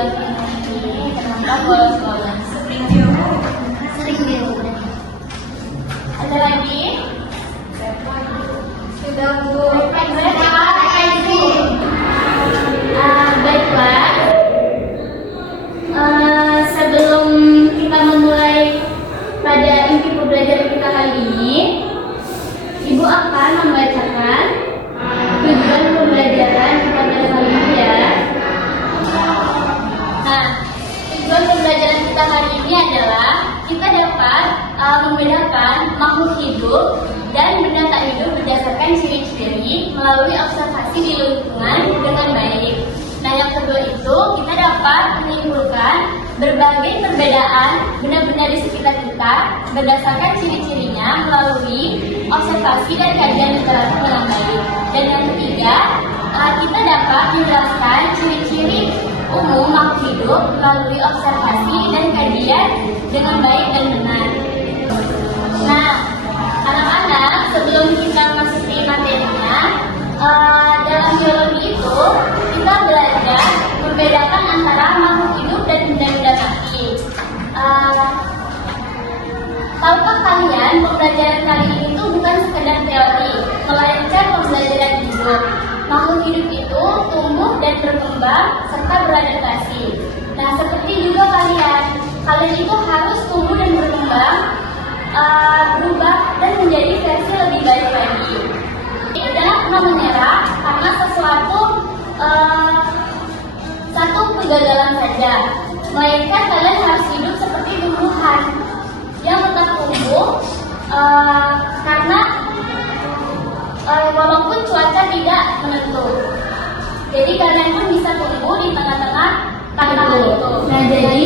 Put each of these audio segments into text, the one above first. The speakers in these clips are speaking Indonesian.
Davina ini kenapa bolos-bolos? Sering dulu. Ada lagi? Sudah Bu. Baiklah. Sebelum kita memulai pada inti pembelajaran kita kali ini, Ibu akan membacakan tujuan pembelajaran kita pada kali ini ya. Nah, tujuan pembelajaran kita hari ini adalah kita dapat membedakan makhluk hidup dan benda tak hidup berdasarkan ciri-ciri melalui observasi di lingkungan dengan baik. Nah, yang kedua itu kita dapat menyimpulkan berbagai perbedaan benda-benda di sekitar kita berdasarkan ciri-cirinya melalui observasi dan kajian literatur dengan baik. Dan yang ketiga, kita dapat menjelaskan ciri-ciri umum makhluk hidup melalui observasi dan kajian dengan baik dan benar. Nah, anak-anak, sebelum kita masuk ke materinya, dalam biologi itu kita belajar membedakan antara makhluk hidup dan benda-benda mati. Tahukah kalian pembelajaran kali ini itu bukan sekedar teori, melainkan pembelajaran hidup. Makhluk hidup itu tumbuh dan berkembang serta beradaptasi. Nah, seperti juga kalian itu harus tumbuh dan berkembang, berubah dan menjadi versi lebih baik lagi. Jangan pernah menyerah karena satu kegagalan saja, melainkan kalian harus hidup seperti tumbuhan yang tetap tumbuh karena walaupun cuaca tidak menentu. Jadi kalian pun bisa tumbuh di tengah-tengah tantangan itu. Nah, jadi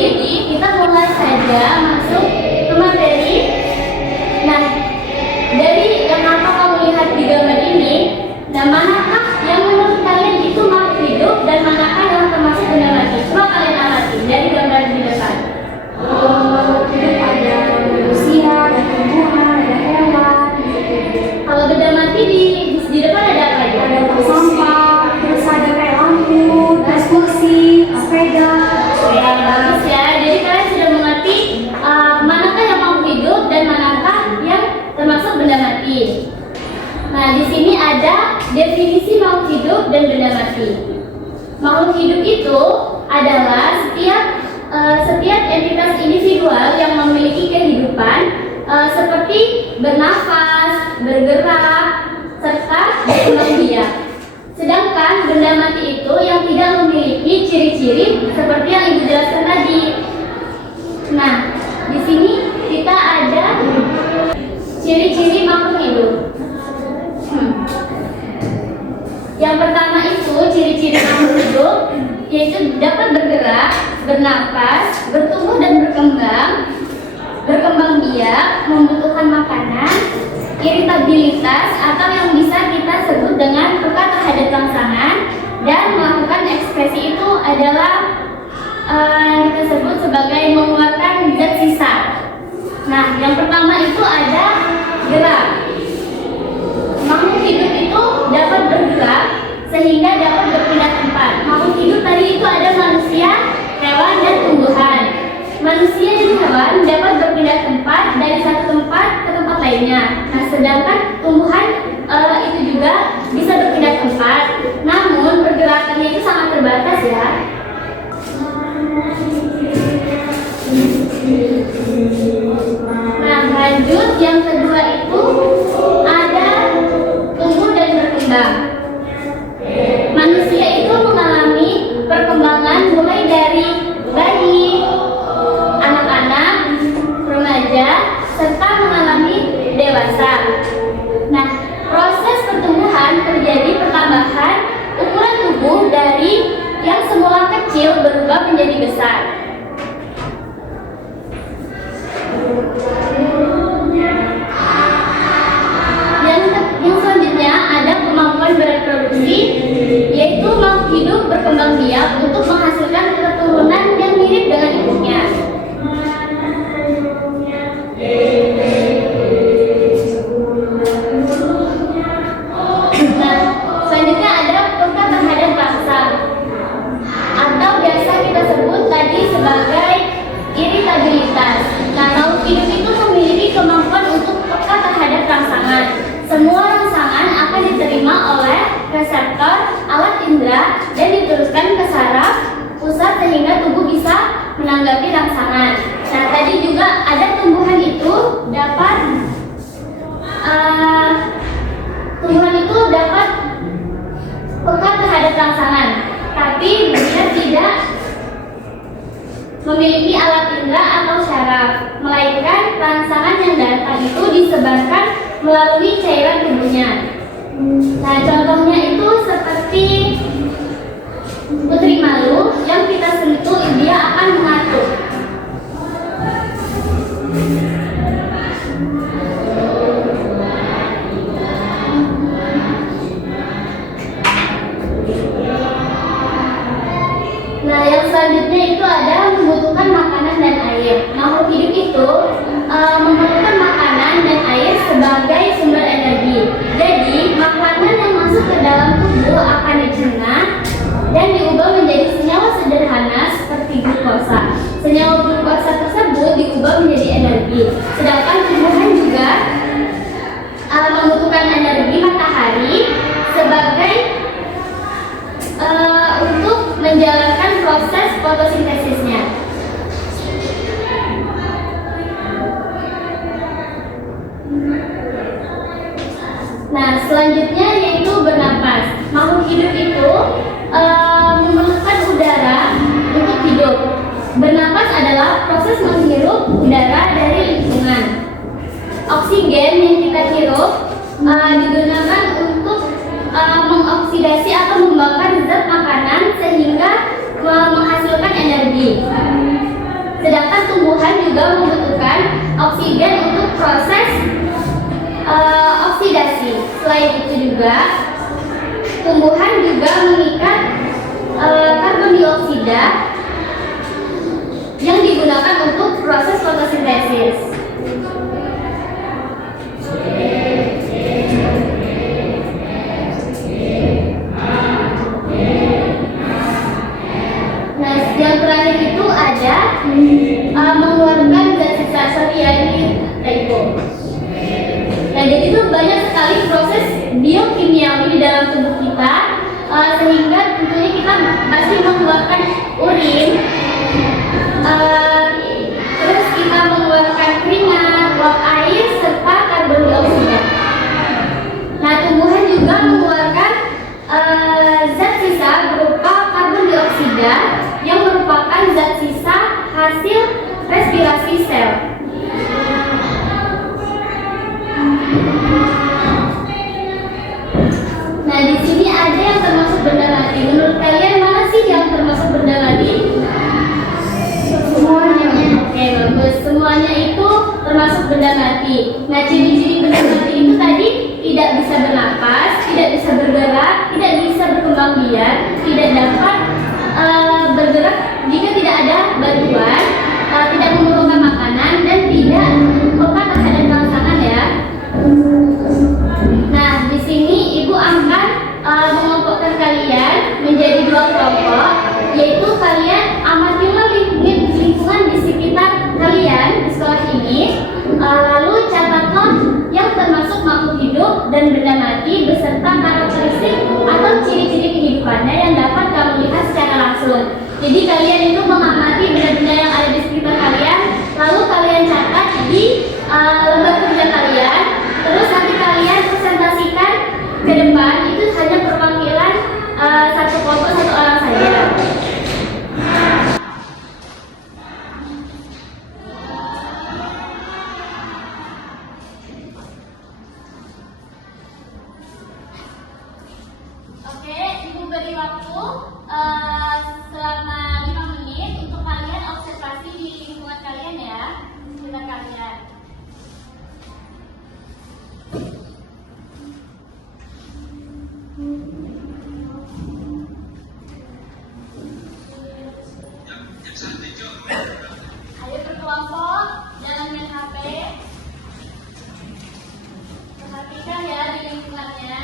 kita mulai saja masuk ke materi. Nah, dari yang apa kamu lihat di gambar ini, nah manakah yang menurut kalian itu makhluk hidup dan manakah yang termasuk benda mati? Coba kalian amati dari gambar di depan. Hidup ada manusia, ada tumbuhan, ada hewan. Kalau benda mati di depan ada apa ya? Ada tong sampah, terus ada kayak lampu, terus kursi, sepeda. Ya, bagus ya. Jadi kalian sudah mengerti manakah yang makhluk hidup dan manakah yang termasuk benda mati. Nah, di sini ada definisi makhluk hidup dan benda mati. Makhluk hidup itu adalah setiap entitas individual yang memiliki kehidupan seperti bernafas, bergerak, serta berkembang biak. Sedangkan benda mati itu yang tidak memiliki ciri-ciri seperti yang Ibu jelaskan tadi. Nah, di sini kita ada ciri-ciri makhluk hidup. Yang pertama itu ciri-ciri makhluk hidup yaitu dapat bergerak, bernafas, bertumbuh dan berkembang biak, membutuhkan makanan, iritabilitas atau yang bisa kita sebut dengan peka terhadap rangsangan, dan melakukan ekspresi itu adalah kita sebut sebagai mengeluarkan zat sisa. Nah, yang pertama itu ada gerak. Makhluk hidup itu dapat bergerak sehingga dapat berpindah tempat. Makhluk hidup tadi itu ada manusia, hewan, dan tumbuhan. Manusia dan hewan dapat berpindah tempat dari satu tempat ke tempat lainnya. Nah, sedangkan tumbuhan itu juga bisa berpindah tempat, namun pergerakannya itu sangat terbatas ya. Nah, lanjut yang kedua itu ada tumbuh dan berkembang. Manusia itu mengalami perkembangan mulai dari bayi, anak-anak, remaja, serta mengalami dewasa. Nah, memiliki alat indera atau syaraf, melainkan rangsangan yang datang itu disebarkan melalui cairan tubuhnya. Nah, contohnya itu seperti putri malu yang kita sentuh, dia akan mengatuk. Nah, yang selanjutnya itu ada membutuhkan makanan dan air. Makhluk hidup itu memerlukan makanan dan air sebagai sumber energi. Jadi, makanan yang masuk ke dalam tubuh akan dicerna dan diubah menjadi senyawa sederhana seperti glukosa. Senyawa glukosa tersebut diubah menjadi energi. Sedangkan tumbuhan juga membutuhkan energi matahari sebagai untuk menjalankan proses fotosintesisnya. Nah, selanjutnya yaitu bernapas. Makhluk hidup itu memerlukan udara untuk hidup. Bernapas adalah proses menghirup udara dari lingkungan. Oksigen yang kita hirup digunakan untuk mengoksidasi atau membakar zat makanan sehingga menghasilkan energi. Sedangkan tumbuhan juga membutuhkan oksigen untuk proses oksidasi. Selain itu juga tumbuhan juga mengikat karbon dioksida yang digunakan untuk proses fotosintesis. Nah, yang terakhir itu ada mengeluarkan zat sisa itu. Nah, jadi itu banyak sekali proses biokimiawi di dalam tubuh kita, sehingga tentunya kita pasti mengeluarkan urin, terus kita mengeluarkan keringat, uap air, serta karbon dioksida. Nah, tumbuhan juga mengeluarkan zat sisa berupa karbon dioksida yang merupakan zat sisa hasil respirasi sel. Nah, di sini ada yang termasuk benda mati. Menurut kalian mana sih yang termasuk benda mati? Semuanya. Oke, bagus. Semuanya itu termasuk benda mati. Nah, ciri-ciri benda mati itu tadi tidak bisa bernapas, tidak bisa bergerak, tidak bisa berkembang biak, tidak dapat bergerak jika tidak ada bantuan, tidak memerlukan makanan, dan tidak peka terhadap rangsangan ya. Nah, di sini ibu akan mengelompokkan kalian menjadi dua kelompok, yaitu kalian amatilah lingkungan di sekitar kalian di sekolah ini, lalu catatlah yang termasuk makhluk hidup dan benda mati beserta karakteristik atau ciri-ciri kehidupannya yang dapat kamu lihat secara langsung. Jadi kalian itu mengamati benda-benda yang ada di sekitar kalian, lalu kalian catat di lembar kerja kalian. Terus nanti kalian presentasikan ke depan, itu hanya perwakilan satu kelompok, satu orang saja. Oke, ibu beri waktu selama 5 menit untuk kalian observasi di lingkungan kalian ya, sekitar kalian. Ayo berkelompok, jangan main HP. Perhatikan ya di lingkungannya.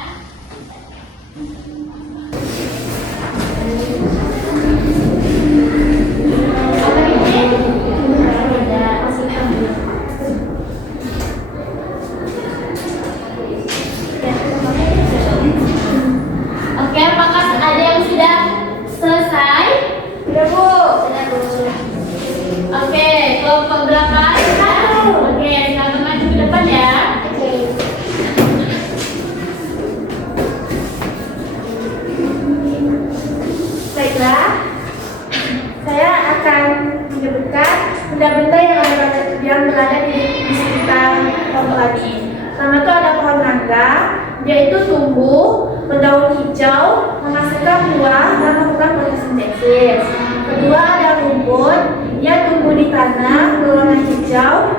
berharga, yaitu tumbuh, berdaun hijau, menghasilkan buah, dan melakukan fotosintesis. Kedua ada rumput, ia tumbuh di tanah, berwarna hijau,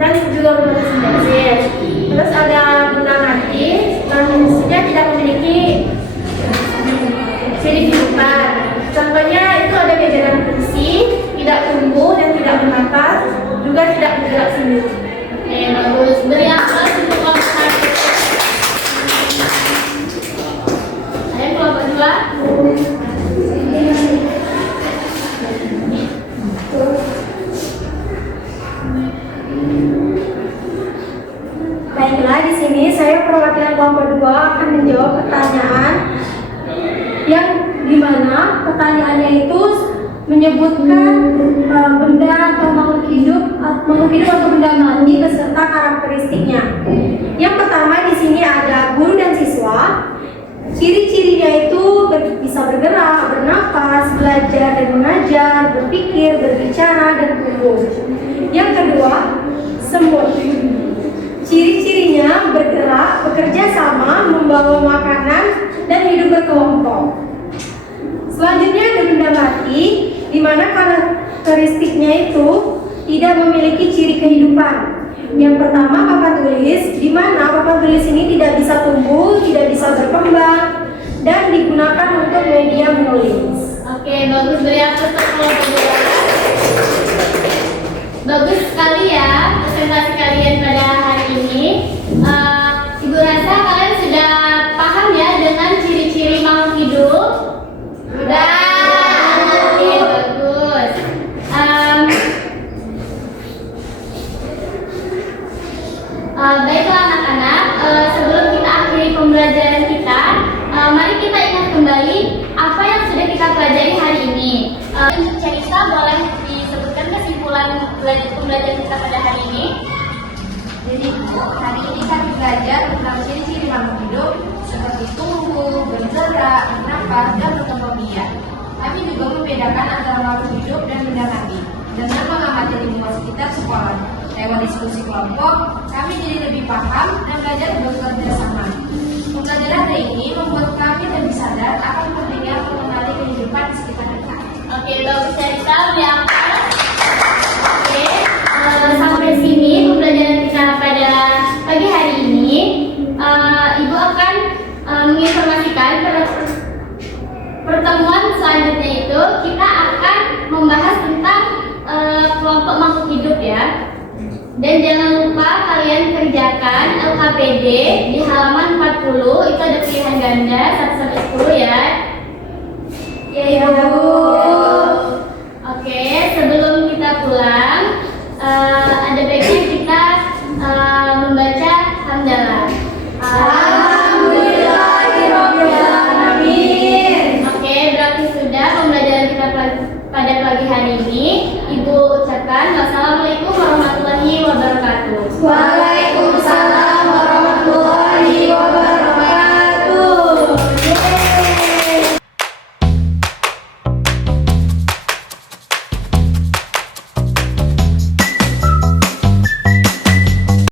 dan juga berfotosintesis. Terus ada benda mati, manusia tidak memiliki ciri kehidupan. Contohnya itu ada jajaran kursi, tidak tumbuh dan tidak bernafas, juga tidak bergerak sendiri. Oke, bagus. Beri aplaus untuk kelompok satu. Ayo kelompok dua. Baiklah, di sini saya perwakilan kelompok 2 akan menjawab pertanyaan yang dimana pertanyaannya itu menyebutkan benda atau makhluk hidup atau benda mati beserta karakteristiknya. Yang pertama di sini ada guru dan siswa. Ciri-cirinya itu bisa bergerak, bernafas, belajar dan mengajar, berpikir, berbicara, dan tumbuh. Yang kedua, semut. Ciri-cirinya bergerak, bekerja sama, membawa makanan, dan hidup berkelompok. Selanjutnya ada benda mati, di mana karakteristiknya itu tidak memiliki ciri kehidupan. Yang pertama papan tulis, di mana papan tulis ini tidak bisa tumbuh, tidak bisa berkembang, dan digunakan untuk media menulis. Oke, bagus. Beri aplaus untuk kelompok dua. Bagus sekali ya presentasi kalian pada hari ini. Ibu rasa kalian sudah paham ya dengan ciri-ciri makhluk hidup? Sudah. Oke, bagus. Baiklah anak-anak, sebelum kita akhiri pembelajaran kita, mari kita ingat kembali apa yang sudah kita pelajari hari ini. Cerita boleh disebutkan kesimpulan pembelajaran kita pada hari ini? Jadi hari ini kami belajar tentang ciri-ciri makhluk hidup seperti tumbuh, bergerak, bernafas, dan berkembang biak. Kami juga membedakan antara makhluk hidup dan benda mati dengan mengamati lingkungan sekitar sekolah. Lewat diskusi kelompok, kami jadi lebih paham dan belajar bekerja sama. Pembelajaran hari ini membuat kami lebih sadar akan pentingnya mengenali kehidupan di sekitar kita. Oke, bagus cerita ya. Oke, sampai sini pembelajaran kita pada pagi hari ini. Ibu akan menginformasikan pertemuan selanjutnya itu kita akan membahas tentang kelompok makhluk hidup ya. Dan jangan lupa kalian kerjakan LKPD di halaman 40, itu ada pilihan ganda 1-10 ya. Ya Ibu. Oke, sebelum kita pulang, ada baiknya kita membaca hamdalah. Alhamdulillahirobbilalamin. Oke, berarti sudah pembelajaran kita pada pagi hari ini. Ibu ucapkan wassalamualaikum warahmatullahi wabarakatuh.